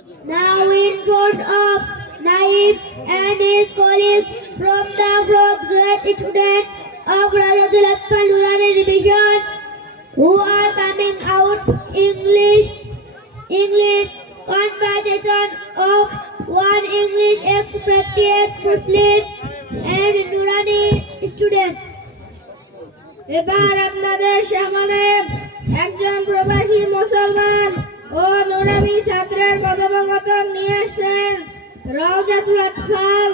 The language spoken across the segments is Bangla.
Now in front of Naib and his colleagues from the fourth grade student of Rajatul Atfal Nurani Division who are coming out English English conversation of one English expatriate Muslim and Nurani student. এবার আপনাদের সামনে একজন প্রবাসী মুসলমান ও নুরানি ছাত্রের কথোপকথন নিয়ে আসছেন রওজাতুল আতফাল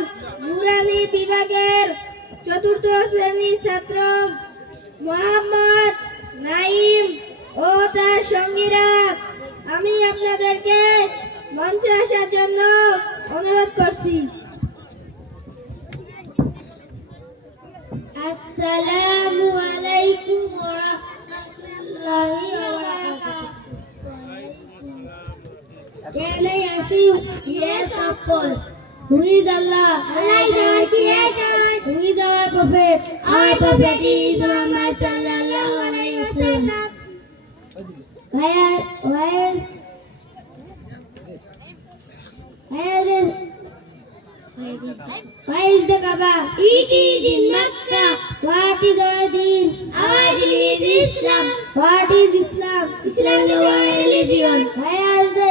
বিভাগের চতুর্থ শ্রেণির ছাত্র মোহাম্মদ নাইম ও তার সঙ্গীরা। আমি আপনাদেরকে মঞ্চে আসার জন্য অনুরোধ করছি। আসসালামু Can I ask? Yes, of course. Who is Allah? Allah is our creator. Who is our prophet? Our prophet is Muhammad sallallahu alaihi wasallam. Where, where is, where is, where is the Kaaba? It is in Makkah. What is our deen? Our deen is Islam. What is Islam? Islam is the world religion. Where is the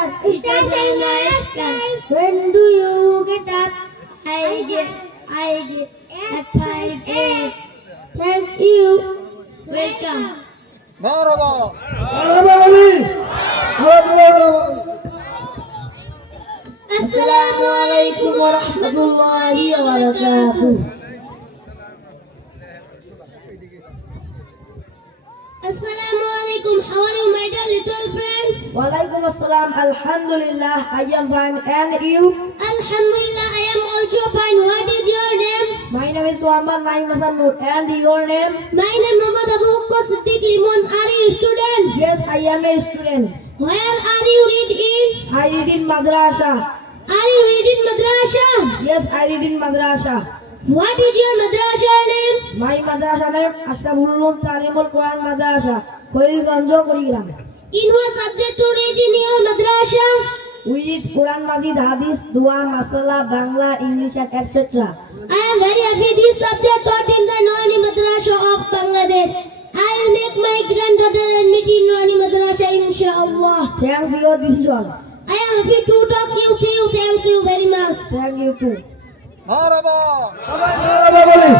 star? Star in the sky. When do you get up? I get, I get at five eight. Thank you. Welcome. Allah মারাবা Assalamu alaikum wa rahmatullahi wa barakatuh. Assalamu alaikum. How are you, my dear little friend? ওয়ালাইকুম আসসালাম আলহামদুলিল্লাহ I am fine and you Alhamdulillah, I am also fine. What is your name? My name is Mohammad Naim Hasan Noor and your name My name is Muhammad Abu Siddiq Limon. Are you student? Yes I am a student Where are you reading? I read in madrasa Are you reading madrasa? Yes I read in madrasa What is your madrasa name? My madrasa name Ashraful Ulum Talimul Quran Madrasa Khaliganj Kurigram In what subject to read in your madrasa? We read Quran Majid Hadith dua masala Bangla English and etcetera I am very happy this subject taught in the Noani Madrasa of Bangladesh. I will make my granddaughter admit in Noani Madrasa inshallah. Thanks your decision I am happy to talk you to you. Thanks you very much. You too মারবা সবাই মারাবা বলি